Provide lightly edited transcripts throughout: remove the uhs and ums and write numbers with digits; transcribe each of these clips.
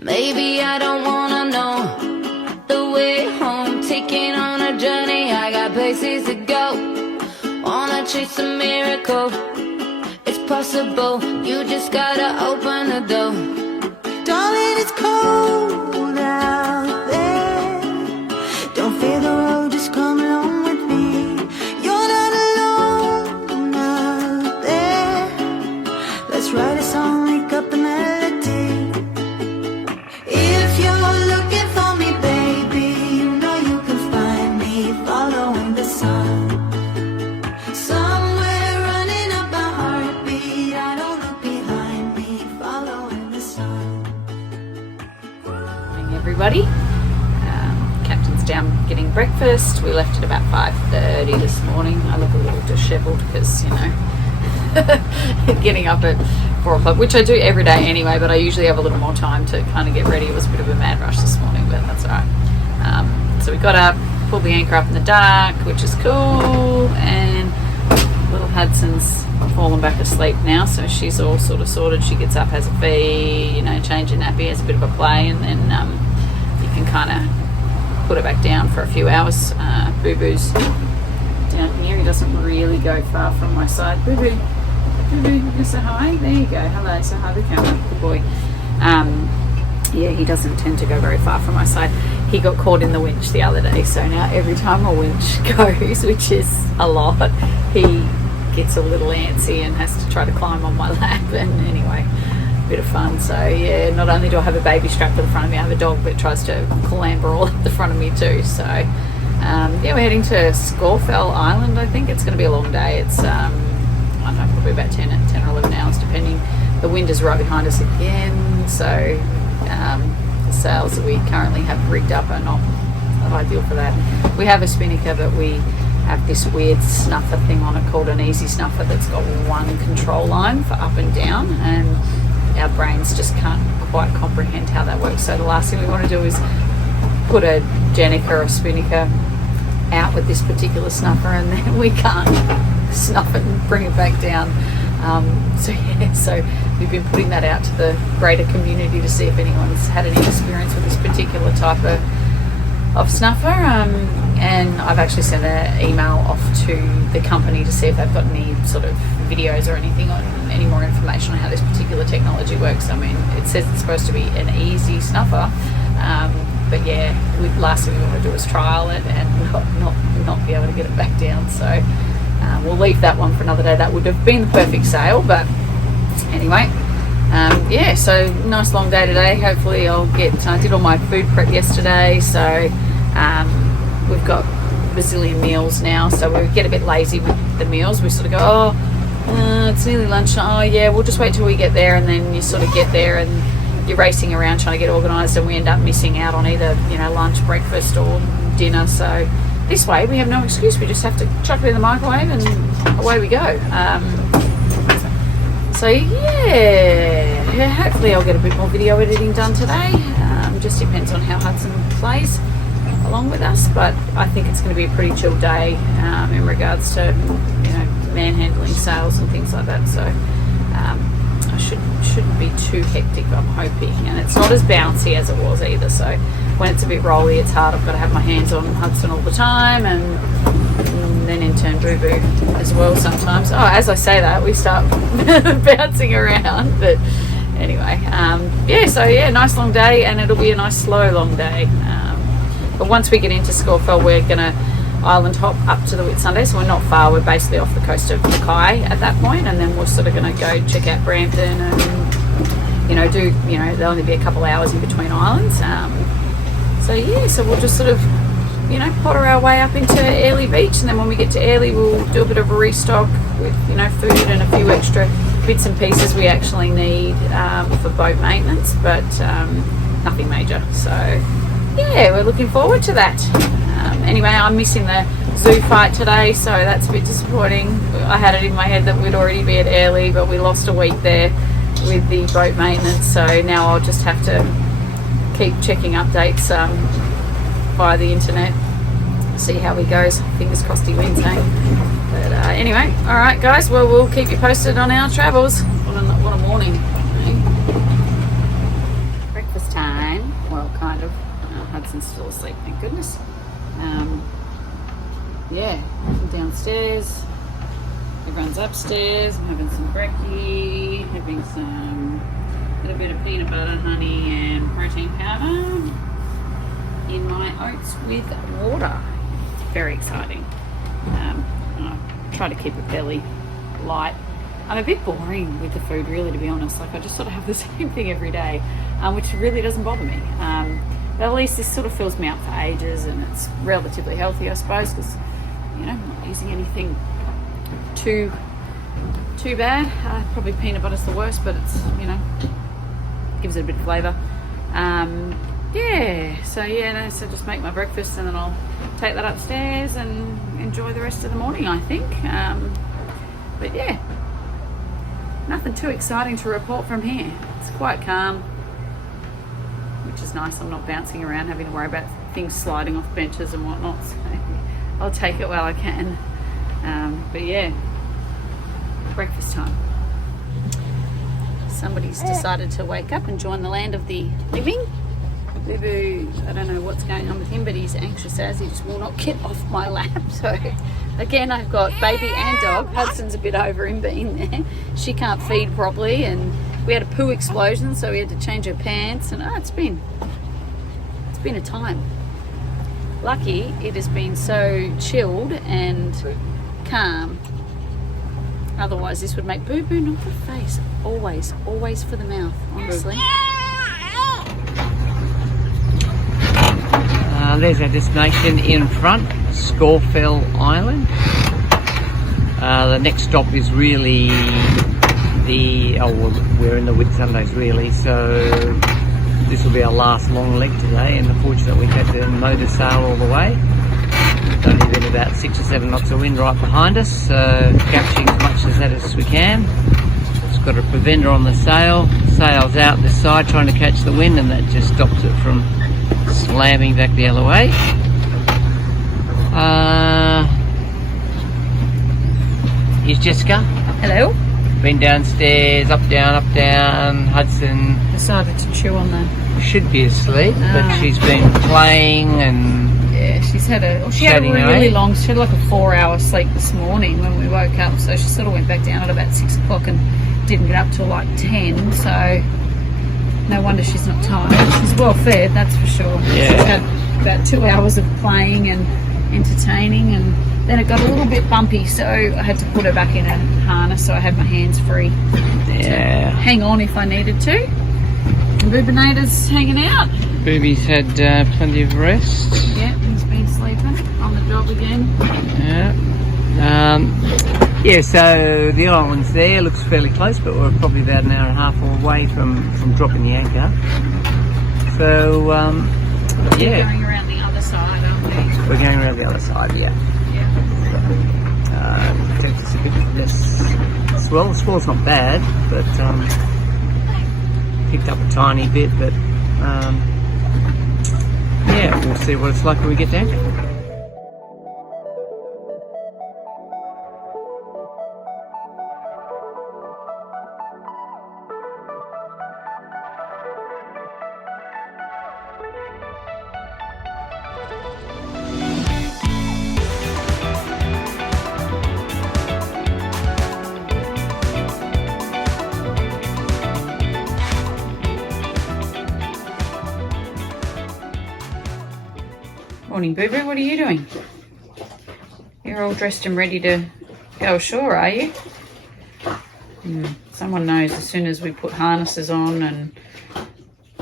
Maybe I don't wanna know the way home. Taking on a journey, I got places to go. Wanna chase a miracle, it's possible. You just gotta open the door. Darling, it's cold out there. Don't fear the road, just come along with me. You're not alone out there. Let's write a song, make up a melody. If you're looking for me, baby, you know you can find me following the sun. Somewhere running up my heartbeat, I don't look behind me, following the sun. Morning, everybody. Captain's down getting breakfast. We left at about 5:30 this morning. I look a little dishevelled because, you know, getting up at 4 o'clock, which I do every day anyway, but I usually have a little more time to kind of get ready. It was a bit of a mad rush this morning, but that's all right. So we got up, pulled the anchor up in the dark, which is cool, and little Hudson's fallen back asleep now, so she's all sort of sorted. She gets up, has a feed, you know, change her nappy, has a bit of a play, and then you can kind of put her back down for a few hours. Boo Boo's down here. He doesn't really go far from my side. Boo Boo, Boo Boo, you say hi? There you go. Hello, say hi to the camera. Good boy. Yeah, he doesn't tend to go very far from my side. He got caught in the winch the other day, so now every time a winch goes, which is a lot, he gets a little antsy and has to try to climb on my lap. And anyway, a bit of fun. So yeah, not only do I have a baby strapped to the front of me, I have a dog that tries to clamber all up the front of me too. So yeah, we're heading to Scawfell Island. I think it's going to be a long day. It's I don't know, probably about 10 or 11 hours depending. The wind is right behind us again, so the sails that we currently have rigged up are not ideal for that. We have a spinnaker, but we have this weird snuffer thing on it called an easy snuffer that's got one control line for up and down, and our brains just can't quite comprehend how that works. So the last thing we want to do is put a Jenica or a spinnaker out with this particular snuffer and then we can't snuff it and bring it back down. So yeah, so we've been putting that out to the greater community to see if anyone's had any experience with this particular type of snuffer. And I've actually sent an email off to the company to see if they've got any sort of videos or anything on any more information on how this particular technology works. I mean, it says it's supposed to be an easy snuffer, but yeah, last thing we want to do is trial it and not be able to get it back down. So we'll leave that one for another day. That would have been the perfect sail, but anyway, yeah, so nice long day today. Hopefully I did all my food prep yesterday, so we've got bazillion meals now, so we get a bit lazy with the meals. We sort of go, it's nearly lunchtime. Oh yeah, we'll just wait till we get there, and then you sort of get there and you're racing around trying to get organised, and we end up missing out on either, you know, lunch, breakfast or dinner. So this way we have no excuse. We just have to chuck it in the microwave and away we go. So yeah, hopefully I'll get a bit more video editing done today. Just depends on how Hudson plays along with us, but I think it's going to be a pretty chill day in regards to, you know, manhandling sails and things like that. So I shouldn't be too hectic, I'm hoping, and it's not as bouncy as it was either. So when it's a bit rolly, it's hard. I've got to have my hands on Hudson all the time, and then in turn Boo Boo as well sometimes. Oh, as I say that, we start bouncing around, but anyway, yeah, so yeah, nice long day, and it'll be a nice slow long day. But once we get into Scawfell, we're gonna island hop up to the Whitsunday, so we're not far. We're basically off the coast of Mackay at that point, and then we're sort of gonna go check out Brampton and, you know, there'll only be a couple hours in between islands. So yeah, so we'll just sort of, you know, potter our way up into Airlie Beach, and then when we get to Airlie, we'll do a bit of a restock with, you know, food and a few extra bits and pieces we actually need for boat maintenance, but nothing major. So yeah, we're looking forward to that. Anyway, I'm missing the zoo fight today, so that's a bit disappointing. I had it in my head that we'd already be at Airlie, but we lost a week there with the boat maintenance, so now I'll just have to keep checking updates via the internet, see how he goes. Fingers crossed he wins, eh? But anyway, all right guys, well, we'll keep you posted on our travels. What a morning, eh? Breakfast time. fine. Well, kind of. Hudson's still asleep, thank goodness. Yeah, downstairs. Everyone's upstairs. I'm having some brekkie, having some little bit of peanut butter, honey, and protein powder in my oats with water. It's very exciting. I try to keep it fairly light. I'm a bit boring with the food, really, to be honest. Like, I just sort of have the same thing every day, which really doesn't bother me. But at least this sort of fills me up for ages, and it's relatively healthy, I suppose, because, you know, I'm not using anything too bad. Probably peanut butter's the worst, but it's, you know, gives it a bit of flavour. So just make my breakfast, and then I'll take that upstairs and enjoy the rest of the morning, I think. But yeah, nothing too exciting to report from here. It's quite calm, which is nice. I'm not bouncing around having to worry about things sliding off benches and whatnot, so I'll take it while I can. But yeah, breakfast time. Somebody's decided to wake up and join the land of the living. Boo-boo, I don't know what's going on with him, but he's anxious as he just will not get off my lap. So again, I've got baby and dog. Hudson's a bit over him being there. She can't feed properly, and we had a poo explosion, so we had to change her pants, and it's been a time. Lucky it has been so chilled and calm. Otherwise this would make boo-boo, not the face. Always for the mouth, honestly. There's our destination in front, Scawfell Island. The next stop is really we're in the Whitsundays really, so this will be our last long leg today, and unfortunately we had to motor sail all the way. It's only been about 6 or 7 knots of wind right behind us, so capturing as much of that as we can. It's got a preventer on the sail, sails out this side trying to catch the wind, and that just stops it from slamming back the other way. Here's Jessica. Hello. Been downstairs, up down. Hudson Decided to chew on the... should be asleep, but she's been playing and she had a really long, she had like a 4-hour sleep this morning when we woke up, so she sort of went back down at about 6 o'clock and didn't get up till like 10, so no wonder she's not tired. She's well fed, that's for sure. Yeah. She's had about 2 hours of playing and entertaining, and then it got a little bit bumpy, so I had to put her back in a harness so I had my hands free to hang on if I needed to. And Boobinator's hanging out. Booby's had plenty of rest. Yeah, he's been sleeping on the job again. Yeah. So the island's there, looks fairly close, but we're probably about an hour and a half away from dropping the anchor. So We're going around the other side, aren't we? We're going around the other side, yeah. Takes us a bit less swell. The swell's not bad, but picked up a tiny bit, but yeah, we'll see what it's like when we get down. Morning, Boo Boo. What are you doing? You're all dressed and ready to go ashore, are you? Someone knows as soon as we put harnesses on, and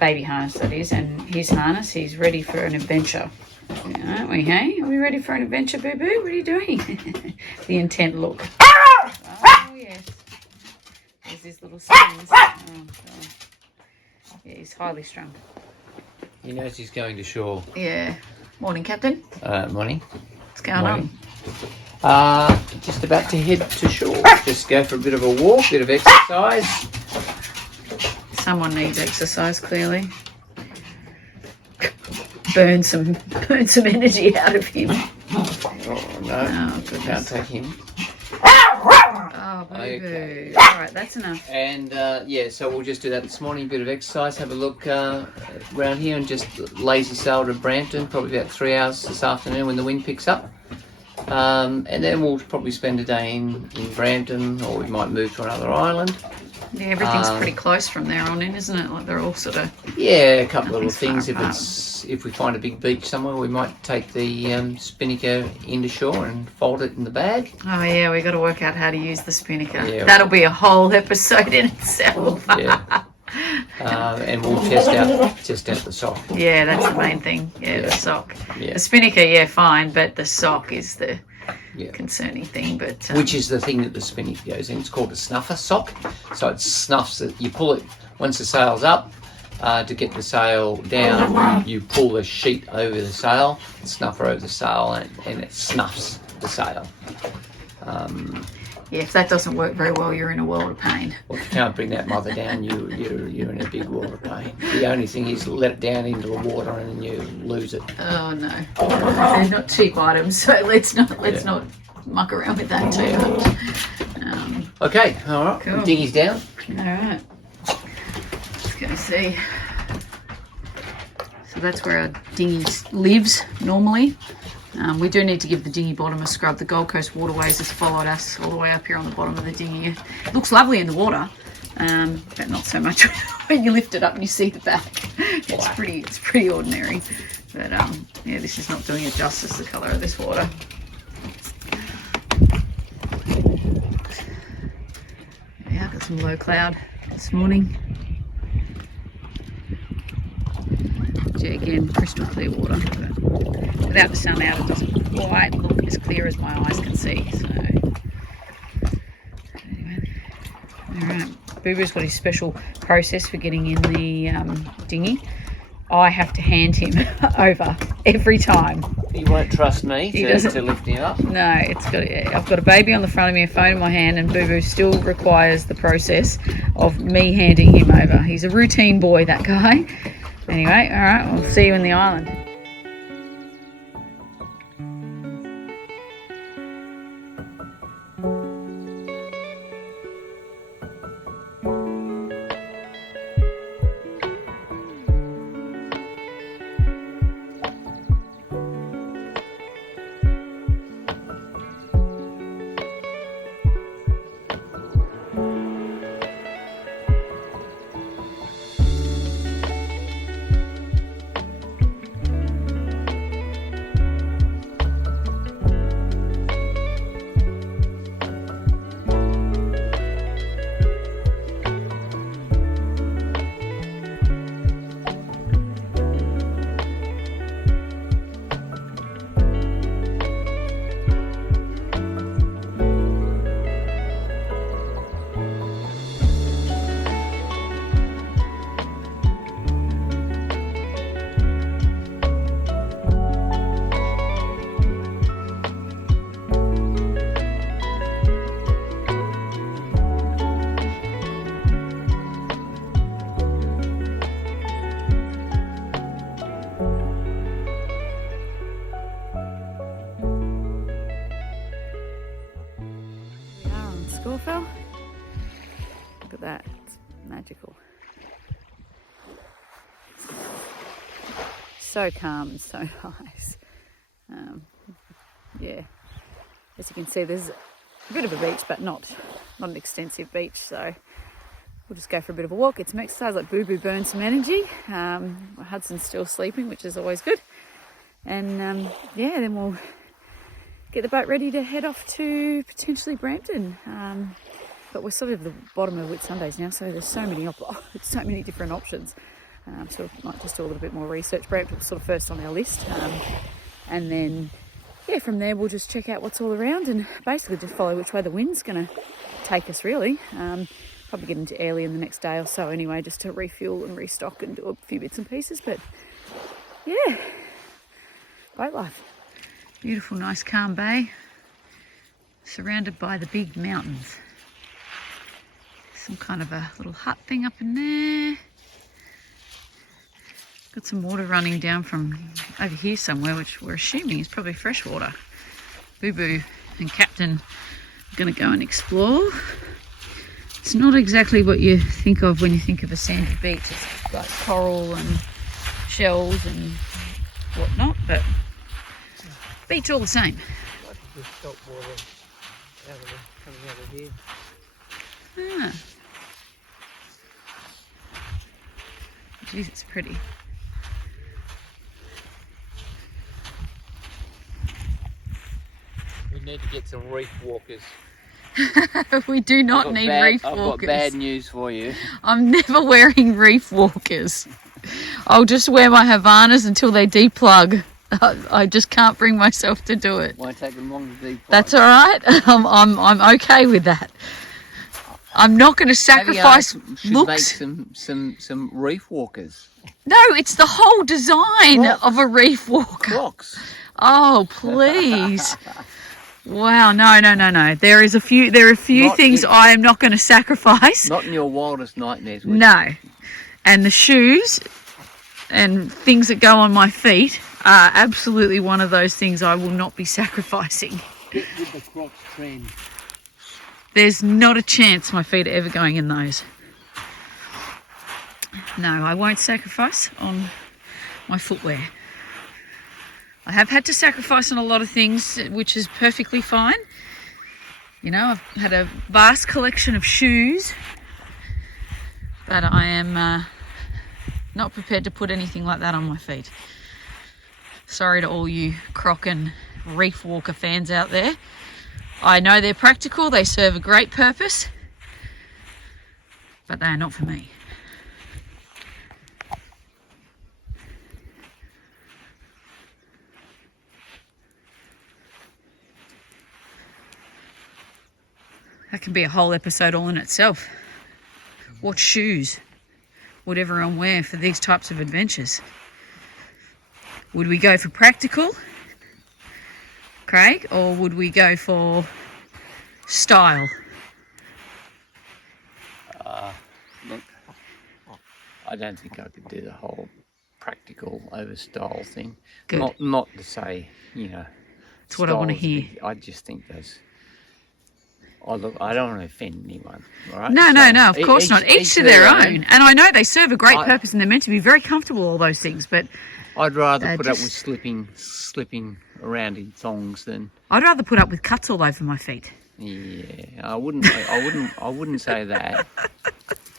baby harness that is, and his harness, he's ready for an adventure. Aren't we, hey? Are we ready for an adventure, Boo Boo? What are you doing? The intent look. Oh, yes. There's his little stings. Oh, God. Yeah, he's highly strung. He knows he's going to shore. Yeah. Morning, Captain. Morning. What's going on? Just about to head to shore. Just go for a bit of a walk, bit of exercise. Someone needs exercise, clearly. Burn some energy out of him. Oh no, Oh, goodness. can't take him. Oh, Okay. All right, that's enough. And yeah, so we'll just do that this morning, a bit of exercise, have a look around here and just lazy sail to Brampton, probably about 3 hours this afternoon when the wind picks up. And then we'll probably spend a day in Brampton, or we might move to another island. Yeah, everything's pretty close from there on in, isn't it? Like they're all sort of... Yeah, a couple of little things. Apart. If we find a big beach somewhere, we might take the spinnaker into shore and fold it in the bag. Oh yeah, we got to work out how to use the spinnaker. Yeah. That'll be a whole episode in itself. Yeah. And we'll test out the sock. Yeah, that's the main thing. Yeah, the sock. Yeah. The spinnaker, yeah, fine, but the sock is the concerning thing. But which is the thing that the spinnaker goes in. It's called a snuffer sock. So it snuffs it. You pull it once the sail's up. To get the sail down, you pull the sheet over the sail, snuffer over the sail, and it snuffs the sail. Yeah, if that doesn't work very well, you're in a world of pain. Well, if you can't bring that mother down, you're in a big world of pain. The only thing is let it down into the water and then you lose it. Oh no, they're not cheap items, so let's not muck around with that too much. Okay, all right. Cool. Dinghy's down. All right. Let's go see. So that's where our dinghy lives normally. We do need to give the dinghy bottom a scrub. The Gold Coast Waterways has followed us all the way up here on the bottom of the dinghy. It looks lovely in the water, but not so much when you lift it up and you see the back. It's pretty ordinary. But yeah, this is not doing it justice, the colour of this water. Yeah, I've got some low cloud this morning. Yeah, again, crystal clear water. But without the sun out, it doesn't quite look as clear as my eyes can see. So, anyway, all right. Boo Boo's got his special process for getting in the dinghy. I have to hand him over every time. He won't trust me to lift him up. No, I've got a baby on the front of me, a phone in my hand, and Boo Boo still requires the process of me handing him over. He's a routine boy, that guy. Anyway, all right, we'll see you in the island. Scawfell. Look at that, it's magical. So calm and so nice. Yeah, as you can see, there's a bit of a beach, but not an extensive beach. So we'll just go for a bit of a walk, get some exercise, let Boo Boo burn some energy. Hudson's still sleeping, which is always good. And yeah, then we'll get the boat ready to head off to potentially Brampton. But we're sort of at the bottom of Whitsundays now, so there's so many different options. Sort of might just do a little bit more research. Brampton's sort of first on our list, and then yeah, from there we'll just check out what's all around and basically just follow which way the wind's going to take us. Really, probably get into Airlie in the next day or so anyway, just to refuel and restock and do a few bits and pieces. But yeah, boat life. Beautiful, nice, calm bay, surrounded by the big mountains. Some kind of a little hut thing up in there. Got some water running down from over here somewhere, which we're assuming is probably fresh water. Boo Boo and Captain Going to go and explore. It's not exactly what you think of when you think of a sandy beach. It's like coral and shells and whatnot, but beach all the same. Ah. Jeez, it's pretty. We need to get some reef walkers. We do not need reef walkers. I've got bad news for you. I'm never wearing reef walkers. I'll just wear my Havanas until they deplug. I just can't bring myself to do it. Won't take them long to deplug. That's all right. I'm okay with that. I'm not going to sacrifice looks. Make some reef walkers. No, it's the whole design of a reef walker. Crocs. Oh, please. Wow, no. There are a few things I am not going to sacrifice. Not in your wildest nightmares. No. And the shoes and things that go on my feet are absolutely one of those things I will not be sacrificing. Get with the Crocs trend. There's not a chance my feet are ever going in those. No, I won't sacrifice on my footwear. I have had to sacrifice on a lot of things, which is perfectly fine. You know, I've had a vast collection of shoes, but I am not prepared to put anything like that on my feet. Sorry to all you Croc and Reef Walker fans out there. I know they're practical, they serve a great purpose, but they are not for me. That can be a whole episode all in itself. What shoes would everyone wear for these types of adventures? Would we go for practical, Craig, or would we go for style? Look, I don't think I could do the whole practical over style thing. Good. Not to say, you know. That's what I want to hear. I just think those. Oh, look, I don't want to offend anyone, all right? No, of course not. Each to their own. And I know they serve a great purpose and they're meant to be very comfortable, all those things, but I'd rather put up with slipping around in thongs than. I'd rather put up with cuts all over my feet. Yeah, I wouldn't say that.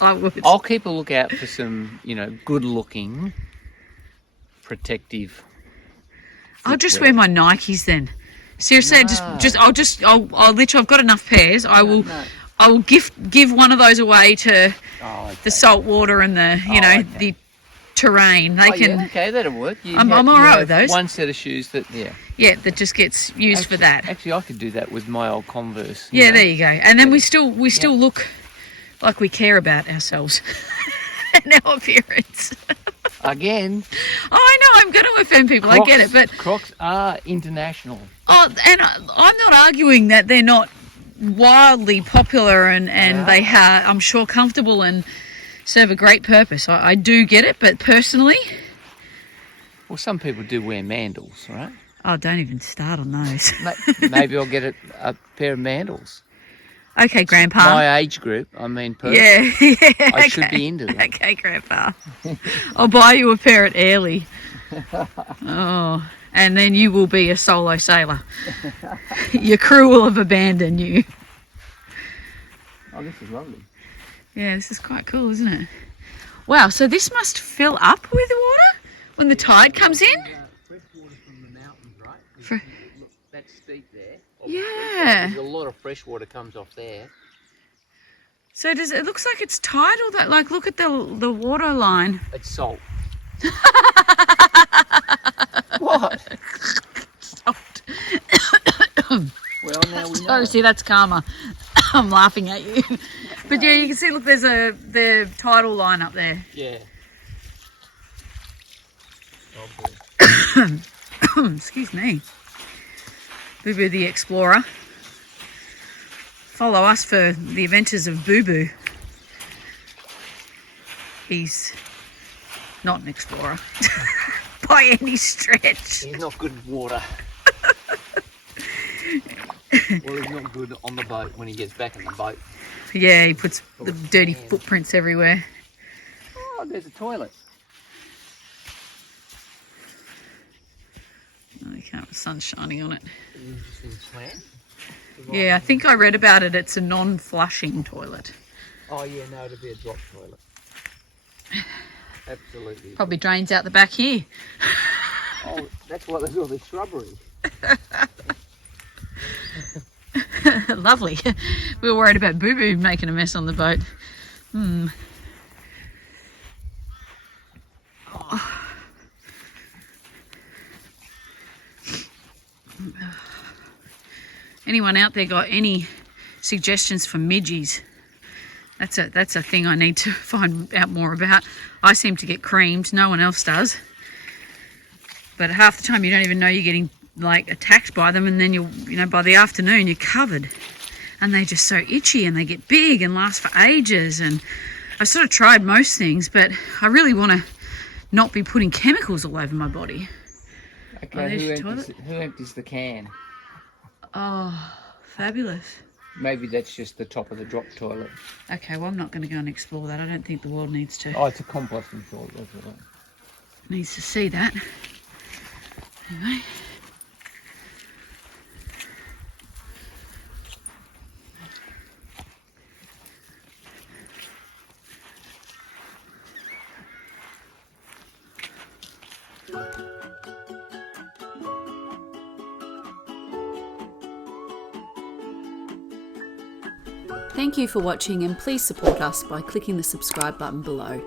I would. I'll keep a lookout for some, you know, good-looking, protective. I'll just wear my Nikes then. Seriously, I'll literally, I've got enough pairs. I will give one of those away to the salt water and the, the terrain. They can. Yeah, okay, that'll work. I'm all right with those. One set of shoes that, that just gets used for that. Actually, I could do that with my old Converse. Yeah, there you go. And then we still look like we care about ourselves and our appearance. Again. Oh, I know, I'm going to offend people. I get it, but Crocs are international. Oh, and I'm not arguing that they're not wildly popular and they are, I'm sure, comfortable and serve a great purpose. I do get it, but personally... Well, some people do wear mandals, right? Oh, don't even start on those. Maybe I'll get a pair of mandals. Okay, Grandpa. My age group, I mean, perfect. Yeah, I should be into them. Okay, Grandpa. I'll buy you a pair at Airlie. Oh, and then you will be a solo sailor. Your crew will have abandoned you. Oh, this is lovely. Yeah, this is quite cool, isn't it? Wow, so this must fill up with water when the tide comes in? Fresh water from the mountains, right? Look, that's steep there. Yeah. There's a lot of fresh water comes off there. So it looks like it's tidal. That, like, look at the water line. It's salt. What? Salt. Well, now we know. Oh, see, that's karma. I'm laughing at you. But yeah, you can see, look, there's the tidal line up there. Yeah. Excuse me. Boo Boo the Explorer. Follow us for the adventures of Boo Boo. He's not an explorer by any stretch. He's not good at water. Well, he's not good on the boat when he gets back in the boat. Yeah, he puts the dirty footprints everywhere. Oh, there's a toilet. Oh, you can't, the sun's shining on it. Interesting plant. Yeah, I think I read about it. It's a non-flushing toilet. Oh yeah, no, it'd be a drop toilet. Absolutely. Probably drains out the back here. Oh, that's why there's all this shrubbery. Lovely. We were worried about Boo Boo making a mess on the boat. Oh. Anyone out there got any suggestions for midgies? That's a thing I need to find out more about. I seem to get creamed, no one else does. But half the time you don't even know you're getting like attacked by them, and then you know by the afternoon you're covered, and they're just so itchy and they get big and last for ages. And I've sort of tried most things, but I really want to not be putting chemicals all over my body. Okay, who empties the can? Oh, fabulous. Maybe that's just the top of the drop toilet. Okay, well I'm not going to go and explore that. I don't think the world needs to. Oh, it's a composting toilet, isn't it? Needs to see that. Anyway. Thank you for watching, and please support us by clicking the subscribe button below.